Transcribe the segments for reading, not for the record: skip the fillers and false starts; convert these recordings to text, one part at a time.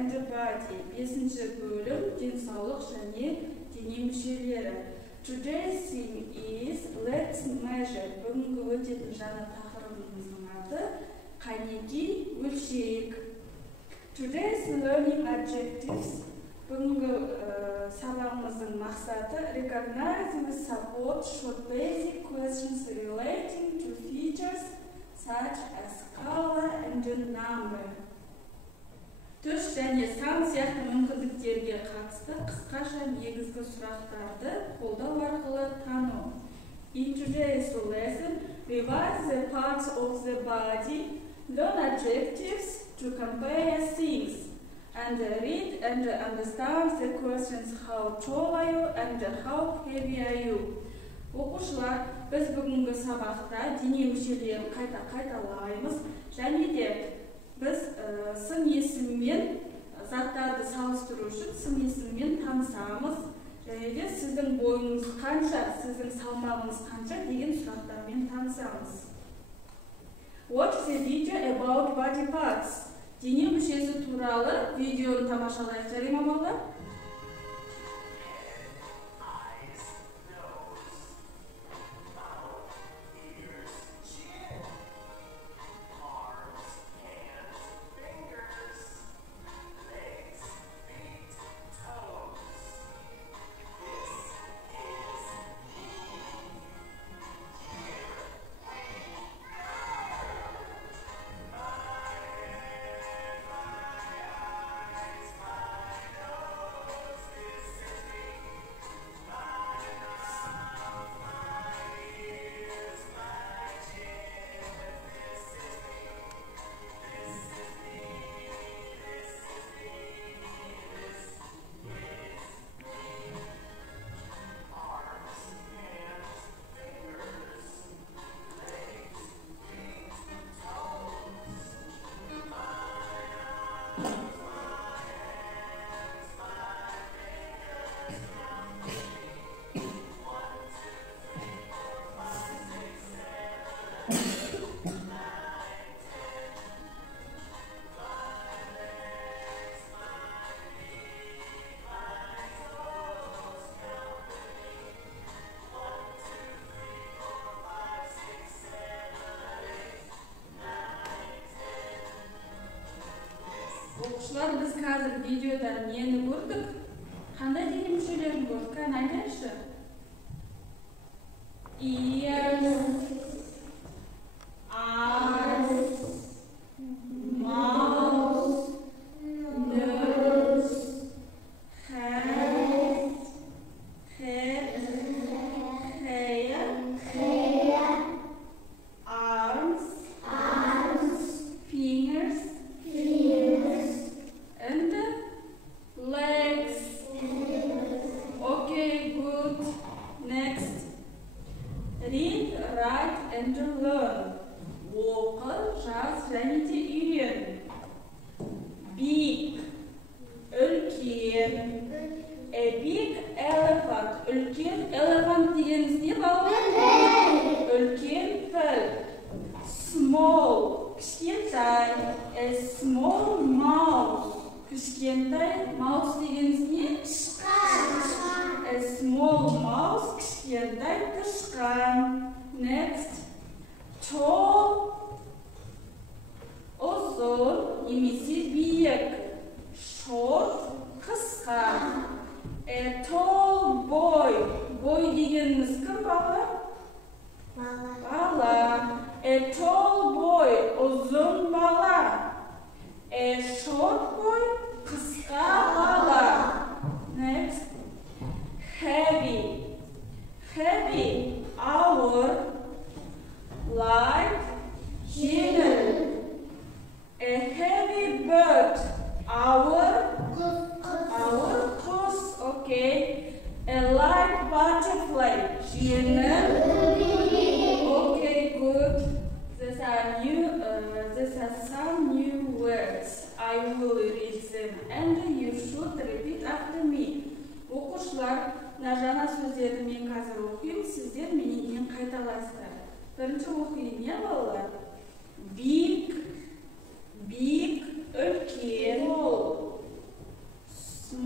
and the body. 5-ші бөлім денсаулық және дене мүшелері. Today's theme is let's measure. Бүгінгі өтетін жаңа тақырыбымыздың аты қанеки өлшейік. Today's learning objectives. Бүгінгі сабағымыздың мақсаты recognize with support short basic questions relating to features such as color and number. Түс және сан сияқты мүмкіндіктерге қатысты қысқаша негізгі сұрақтарды қолдау арқылы тану. In today's lesson, revise the parts of the body, learn adjectives to compare things, and read and understand the questions how tall are you and how heavy are you. Оқушылар, біз бүгінгі сабақта дене мүшелерін қайталаймыз, және де біз сын есіммен заттарды салыстыру үшін сын есіммен танысамыз, және де сіздің бойыңыз қанша, сіздің салмағыңыз қанша деген сұрақтармен танысамыз. Watch the video about body parts. Дене мүшесі туралы видеоны тамашалайық, жарай ма балалар? Оқушылар, біз қазір видеода нені көрдік? Қандай дене мүшелерін көрдік? Қане айтайықшы? Ears, eyes, mouth, nose, head, hair, arms, fingers, and legs. Okay, good. Next. Read, write, and learn. Оқы, жаз, және де үйрен. Big, үлкен. A big elephant. Үлкен elephant дегеніміз не балалар? Үлкен піл. Small, кішкентай. A small mouse. Кішкентай mouse дегеніміз не? A small mouse, кішкентай тышқан. Next. Tall, ұзын, немесе биік. Short, қысқа. A tall boy. Boy дегеніміз кім бала? Бала. A tall boy, ұзын бала. A short boy, қысқа бала. Next. Heavy. Heavy, ауыр. Light, жеңіл. A heavy bird. Ауыр құс. Okay. A light butterfly. Жеңіл. Okay, good. These are some new words. I will read them and you should repeat after me. Оқушылар, жаңа сөздерді мен қазір оқимын, сіздер менен қайталайсыздар. Бірінші оқиын, не балалар? Big, үлкен.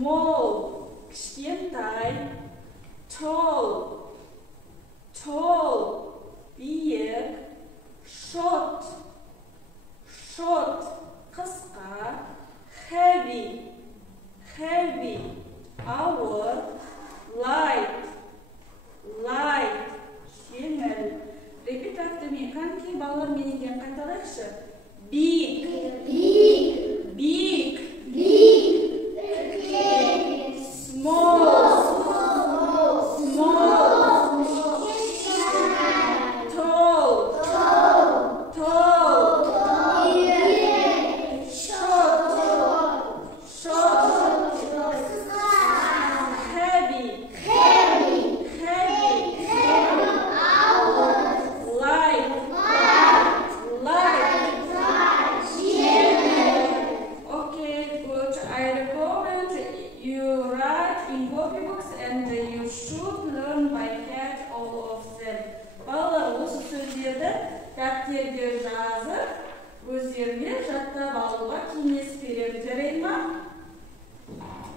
small, кішкентай, tall, биік, short, қысқа, heavy, ауыр, light, жеңіл. Repeat after me. Қанкей балалар менен қайталайықшы. Big, small, tall, дәптерге жазып, өздеріне жаттап алуға кеңес беремін. Жарай ма?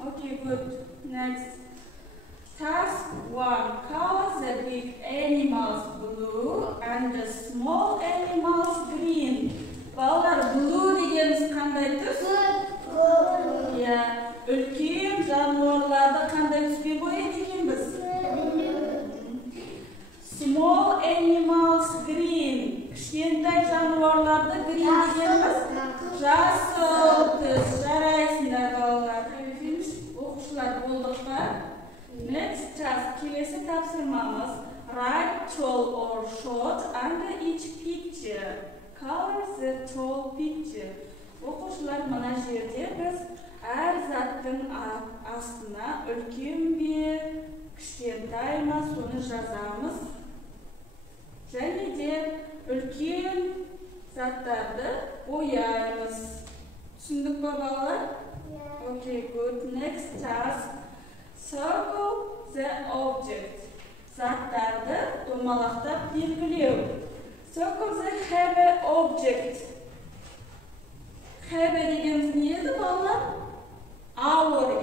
Okay, good. Next. Task 1. Color the big animals blue and the small animals green. Балалар, blue дегеніміз қандай түс? Үлкен жануарларды қандай түспен бояйды екенбіз? Small animals green. Кішкентай жануарларды green дегеніміз жасыл түс. Жарайсыңдар балалар. Оқушылар болдық па? Next task. Келесі тапсырмамыз. Write tall or short under each picture. Color the tall picture. Оқушылар, мына жерде біз әр заттың астына үлкен бе, кішкентай ма соны жазамыз. Және де үлкен заттарды бояймыз. Түсіндік па балалар? Okay, good. Next task. Circle the object. Заттарды домалақтап белгілеу. Circle the heavy object. Heavy дегеніміз не еді балалар? Ауыр,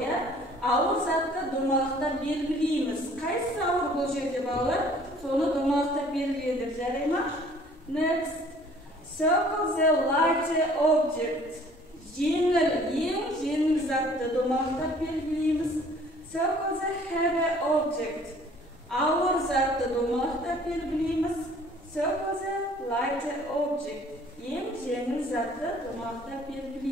ауыр затты домалақтап белгілейміз. Қайсы ауыр бұл жерде балалар? Соны домалақтап белгіледік. Жарай ма? Next. Circle the lighter object. Жеңіл, ең жеңіл затты домалақтап белгілейміз. Circle the heavy object. Ауыр затты домалақтап белгілейміз. Circle the lighter object. Ең жеңіл затты домалақтап белгілейміз.